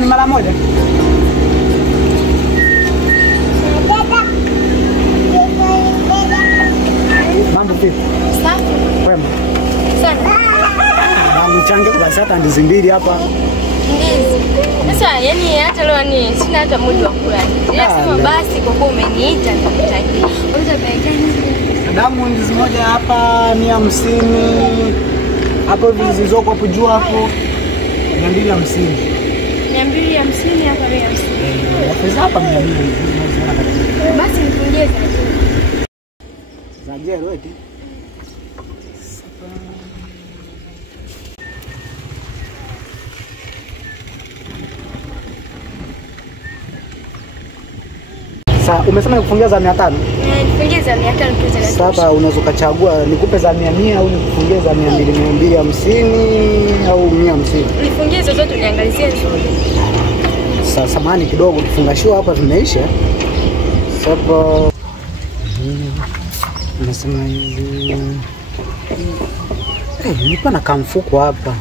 ni mara moja. Mambo vipi? Safi. Wema. Sana. Mchange kwa sasa ndizi mbili hapa. Ndizi. Sasa yani hata leo ni sina hata muda wa kula. Sema basi kwa kuwa umeniita nitakuchangia. Unaweza baadaye. Damu ndizi moja hapa 150. Hapo zilizoko hapo juu hapo 250. 250 hapa 150. Pesa hapa 200. Basi nifungie za jero eti. Sasa umesema kufungia za 500? Nifungie za 500 tu. Sasa unaweza kuchagua nikupe za 100 au nikufungie za 200, 250 au 150. Nifungie zote uniangalizie nzuri. Sasa samani kidogo kifungashio hapa vimeisha. Sasa nasema hivi. Nipo na kamfuko hapa.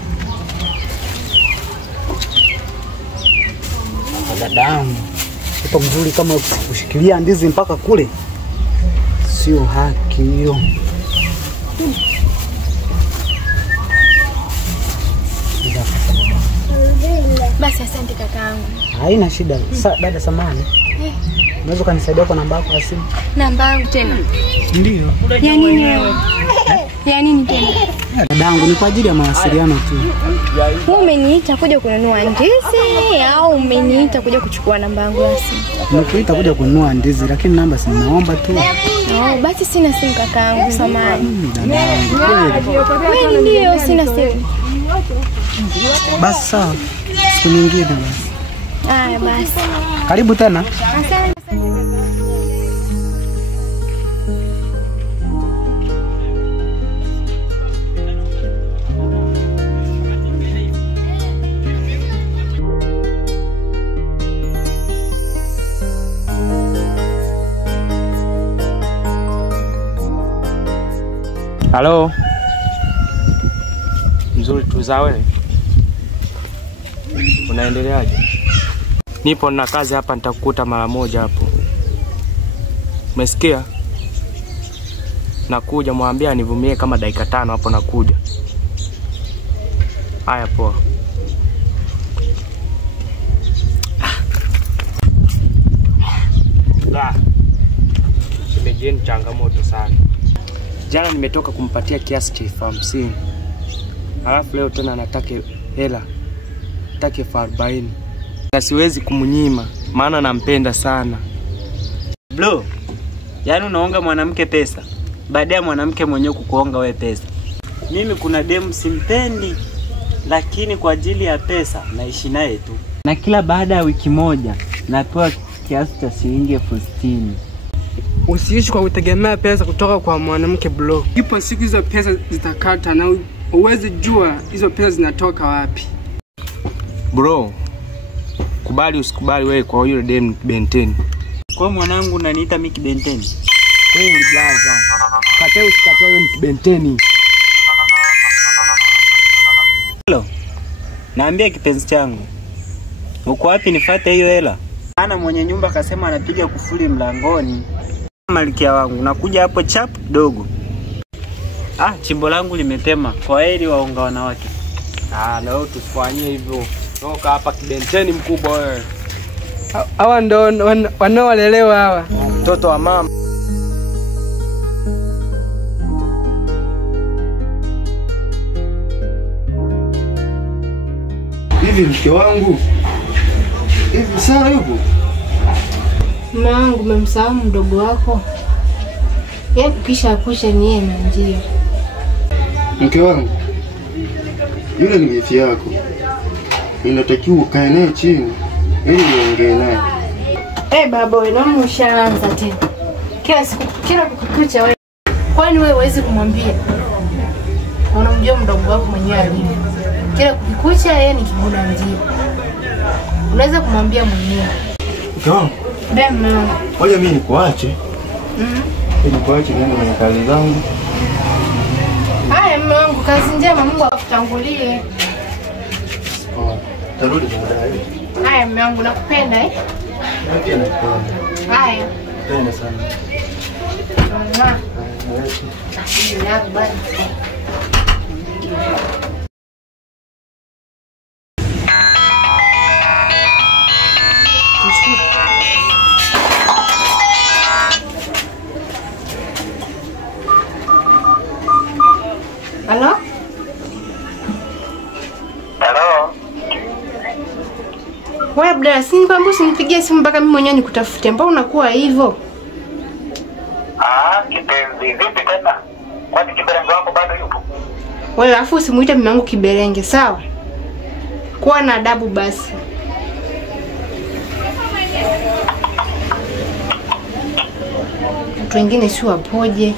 Dadangu. Kitu mzuri kama kushikilia ndizi mpaka kule. Sio haki hiyo. Basi asante kakaangu. Haina shida. Dada samani. Unaweza kunisaidia kwa namba yako ya simu? Namba yangu tena? Ndio. Ya nini wewe? Ya nini tena? Dadangu ni kwa ajili ya mawasiliano tu. Wewe umeniita kuja kununua ndizi au umeniita kuja kuchukua namba yangu ya simu? Nimekuita kuja kununua ndizi lakini namba si naomba tu. Basi sina simu kakaangu, samahani. Dadangu. Ndio sina simu. Basi sawa. Siku nyingine basi. Haya basi. Karibu tena. Asante. Halo. Mzuri tu za wewe. Unaendeleaje? Nipo na kazi hapa, nitakukuta mara moja hapo. Umesikia? Nakuja, mwambie anivumie kama dakika 5 hapo nakuja. Haya poa. Nimejeni changamoto sana. Jana nimetoka kumpatia kiasi cha 50. Alafu leo tena nataka hela. Nataka 40. Na siwezi kumnyima maana nampenda sana. Bro, yani unaonga mwanamke pesa, baadaye mwanamke mwenyewe kukuonga we pesa. Mimi kuna demu simpendi, lakini kwa ajili ya pesa naishi naye tu. Na kila baada ya wiki moja napewa kiasi cha shilingi 60,000. Usiishi kwa kutegemea pesa kutoka kwa mwanamke bro. Ipo siku hizo pesa zitakata na uweze jua hizo pesa zinatoka wapi. Bro, kubali usikubali wewe kwa yule dem Benteni. Kwa mwanangu unaniita mimi Kibenteni? Kweli blaza. Katae usikatae wewe ni Benteni. Hello. Naambia kipenzi changu. Uko wapi nifuate hiyo hela? Ana mwenye nyumba akasema anapiga kufuli mlangoni. Malkia wangu, nakuja hapo chap dogo. Chimbo langu limetema. Kwa heri waonga wanawake. Leo tufanyie hivyo. Toka hapa Kibenteni mkubwa wewe. Hawa ndo wanaolelewa hawa. Mtoto wa mama. Hivi mke wangu. Hivi Sara yupo? Mwanangu, umemsahau mdogo wako? Yeye kisha akusha ni yeye na njia. Mke wangu. Yule ni wifi yako. Inatakiwa ukae naye chini ili uongee naye. Baba wewe naomba ushaanza tena. Kila kukucha wewe. Kwani wewe huwezi kumwambia? Unamjua mdogo wako mwenyewe alivyo. Kila kukucha yeye ni kibuda njia. Unaweza kumwambia mwenyewe. Mke wangu. Bema. Ngoja mimi nikuache. Nikuache niende kwenye kazi zangu. Haya mume wangu, kazi njema, Mungu akutangulie. Tarudi baadaye. Haya mume wangu nakupenda Pia nakupenda. Haya. Napenda sana. Halo? Hello. Wewe Abdalla, si nikwambia usinipigie simu mpaka mimi mwenyewe nikutafute. Mbona unakuwa hivyo? Kipenzi, vipi tena? Kwani kipenzi wako bado yupo? Wewe afu usimuite mume wangu kiberenge, sawa? Kuwa na adabu basi. Watu wengine si wapoje.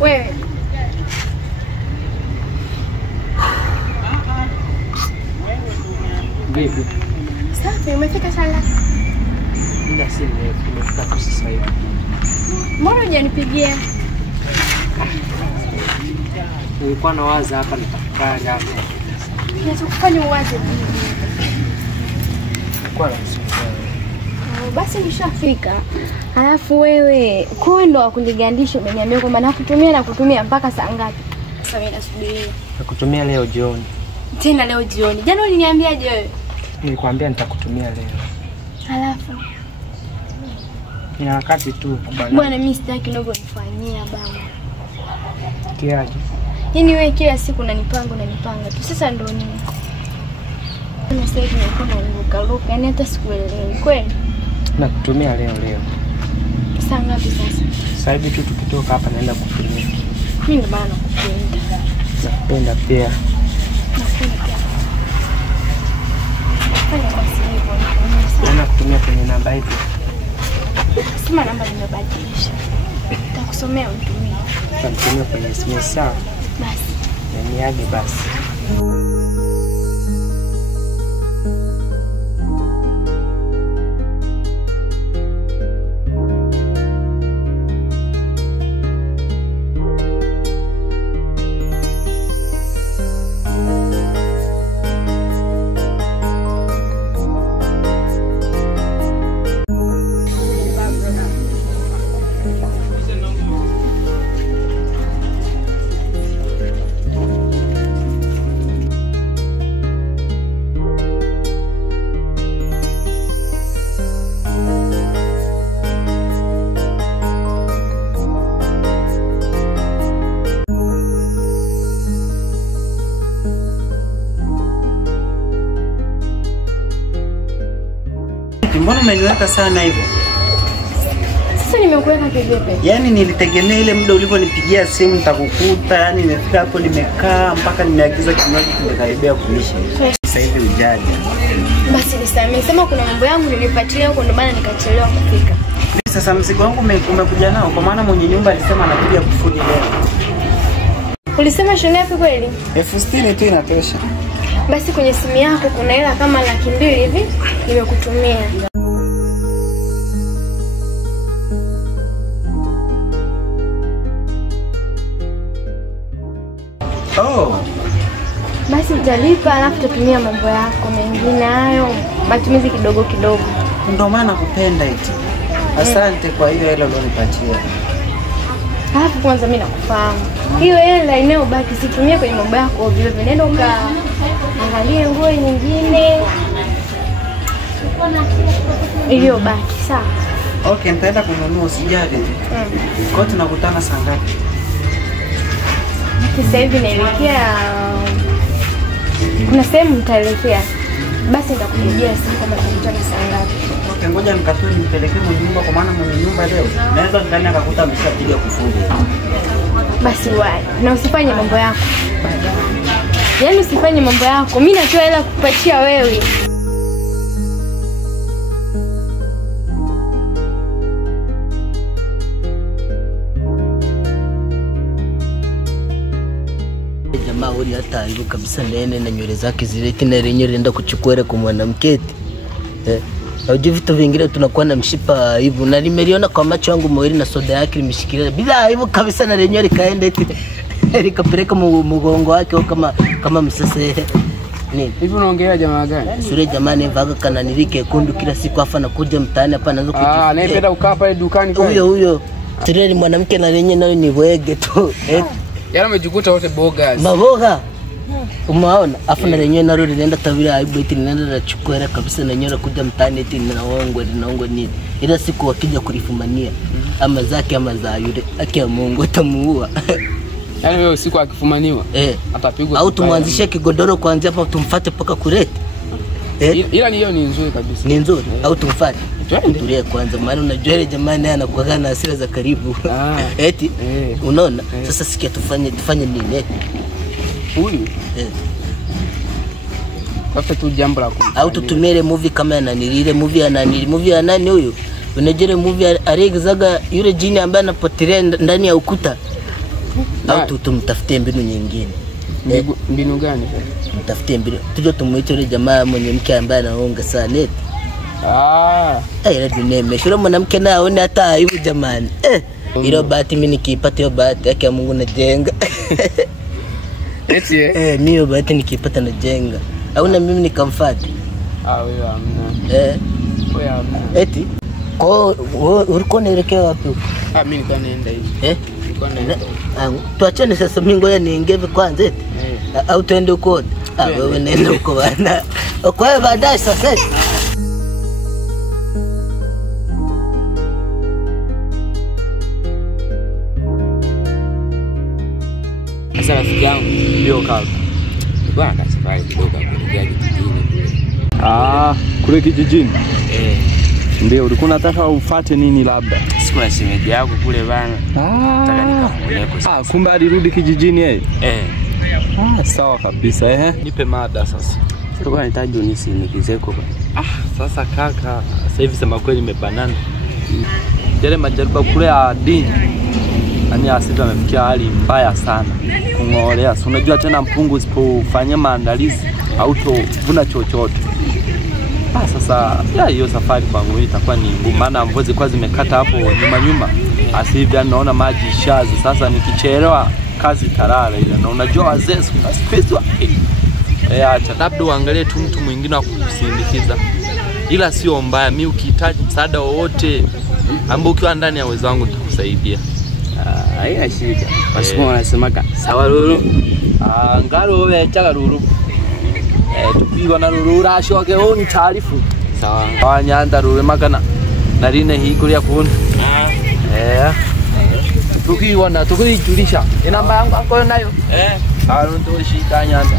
Wewe Vipi? safi, umefika sana. Muda si mrefu, nimefika tu sasa hivi. Mbona hujanipigia? Nilikuwa nawaza hapa nitafakari hapo. Ninachokufanya uwaze bibi. Nilikuwa nakusumbua. Basi nishafika. Alafu wewe ndo wakuligandisha umeniambia kwamba nakutumia mpaka saa ngapi? Sasa mimi nasubiria. Nakutumia leo jioni. Tena leo jioni. Jana uliniambiaje wewe? Nilikwambia nitakutumia leo. Alafu Ni wakati tu bwana mimi sitaki unavyonifanyia bana. Kiaje? Yaani wewe kila siku unanipanga tu. Sasa ndo nini? Mimi sasa hivi nilikuwa naruka. Yaani hata sikuelewi. Kweli? Nakutumia leo. Saa ngapi sasa? Sasa hivi tu tukitoka hapa naenda kutumia. Mimi ndo maana nakupenda. Nakupenda pia. Fanya basi hivyo. Naenda kutumia kwenye namba hiyo. Sema namba nimebadilisha. Nitakusomea utumie. Nitamtumia kwenye SMS sawa? Basi. Niage basi. Mbona umeniweka sana hivyo? Sasa nimekuweka kivipi? Yaani nilitegemea ile muda ulivyonipigia simu nitakukuta, yani nimefika hapo nimekaa mpaka nimeagiza kinywaji kimekaribia kuisha. Sasa hivi ujaje. Basi nisamee. Sema kuna mambo yangu nilifuatilia huko ndo maana nikachelewa kufika. Sasa mzigo wangu umekuja nao kwa maana mwenye nyumba alisema anakuja kufuni leo. Ulisema shilingi ngapi kweli? 60,000 tu inatosha. Basi kwenye simu yako kuna hela kama 200,000 hivi nimekutumia. Oh. Basi utalipa alafu utatumia mambo yako mengine, hayo matumizi kidogo kidogo. Ndio maana kupenda eti. Asante kwa hiyo hela ulionipatia. Alafu kwanza mimi nakufahamu. Hiyo hela inayobaki situmie kwenye mambo yako vile vile. Nenda ukaangalie nguo nyingine. Iliyobaki, sawa? Okay, nitaenda kununua usijali. Kwa tunakutana saa ngapi? Sasa hivi naelekea, kuna sehemu nitaelekea. Basi nitakupigia simu kama tutakutana saa ngapi. Okay, ngoja nikatoe nipelekee mwenye nyumba kwa maana mwenye nyumba leo naweza ndani akakuta ameshapiga kufuli. Basi wae, na usifanye mambo yako. Yaani usifanye mambo yako. Mimi natoa hela kukupatia wewe. Jamaa huyu hata hivyo kabisa nene na nywele zake zile tena lenyewe anaenda kuchukua kwa mwanamke. Hujui vitu vingine tunakuwa na mshipa hivyo, na nimeliona kwa macho yangu mawili na soda yake nimeshikilia bila hivyo kabisa, na lenyewe likaenda eti likapeleka mgongo wake kama msese. Ni hivi unaongelea jamaa gani? Sure jamaa ni vaga kana nilike kundu kila siku afa nakuja mtaani hapa anaanza kujificha. Anayependa kukaa pale dukani kwa huyo. Sure ni mwanamke na lenyewe nayo ni wege tu. Yaani umejikuta wote boga. Maboga. Umeona? Afu na lenyewe nalo linaenda tabira aibu eti linaenda nachukua hela kabisa, na nyewe kuja mtaani eti naongwa nini. Ila siku wakija kulifumania ama zake ama za yule akia Mungu atamuua. Yaani wewe usiku akifumaniwa atapigwa au tumwanzishe kigodoro kuanzia hapa tumfuate paka kulete. Ila hiyo ni nzuri kabisa. Ni nzuri au tumfuate? Tulie kwanza, maana unajua ile jamaa naye anakuwa na hasira za karibu. Eti unaona? Sasa sikia tufanye nini eti? Huyu Wacha tu jambo la au tutumie ile movie kama ile movie ya nani huyu? Unajua movie aliyezaga yule jini ambaye anapotelea ndani ya ukuta. Au tumtafutie mbinu nyingine. Mbinu gani? Mtafutie mbinu. Tuje tumuite yule jamaa mwenye mke ambaye anaonga sana eti. Ile dunia imeshura mwanamke na aone hata aibu jamani. Ile bahati mimi nikipata hiyo bahati yake ya Mungu najenga. Eti mimi bahati nikipata najenga. Au na mimi nikamfuata. Wewe amna. Wewe amna. Eti kwa ulikuwa unaelekea wapi? Mimi nilikuwa naenda hivi. Nilikuwa naenda. Tuachane sasa, mimi ngoja niingeve kwanza eti. Au tuende huko. Wewe nenda huko bana. Kwa hiyo baadaye sasa. Sasa rafiki yangu ndio kaka. Bwana kasafari kidogo kuelekea kijijini kule. Kule kijijini? Ndio, ulikuwa unataka ufuate nini labda? Siku ya shemeji yako kule bana. Nataka nikamuone kwa. Kumbe alirudi kijijini yeye? Sawa kabisa Nipe mada sasa. Tulikuwa tunahitaji unisindikize kwa. Sasa kaka, sasa hivi sema kweli nimebanana. Yale majaribu kule ya dini. Yaani asili amefikia hali mbaya sana. Kung'olea. Si unajua tena mpungu usipofanya maandalizi hautovuna chochote. Sasa hiyo safari kwangu itakuwa ni ngumu, maana mvua zilikuwa zimekata hapo nyuma. Asili naona maji shazi. Sasa nikichelewa kazi tarara ile. Na unajua wazee sikupeswa. Acha labda uangalie tu mtu mwingine wa kukusindikiza. Ila sio mbaya, mimi ukihitaji msaada wowote ambao ukiwa ndani ya uwezo wangu nitakusaidia. Haina shida. Wasimu wanasemaka sawa lulu. Ngalo wewe chaga lulu. Tupiwa na lulu rashoke ni taarifu. Sawa. Wanyanda lulu makana narine hii kulia kuona. Tukiona tukijulisha. Namba yangu ako nayo. Ndo shida nyanda.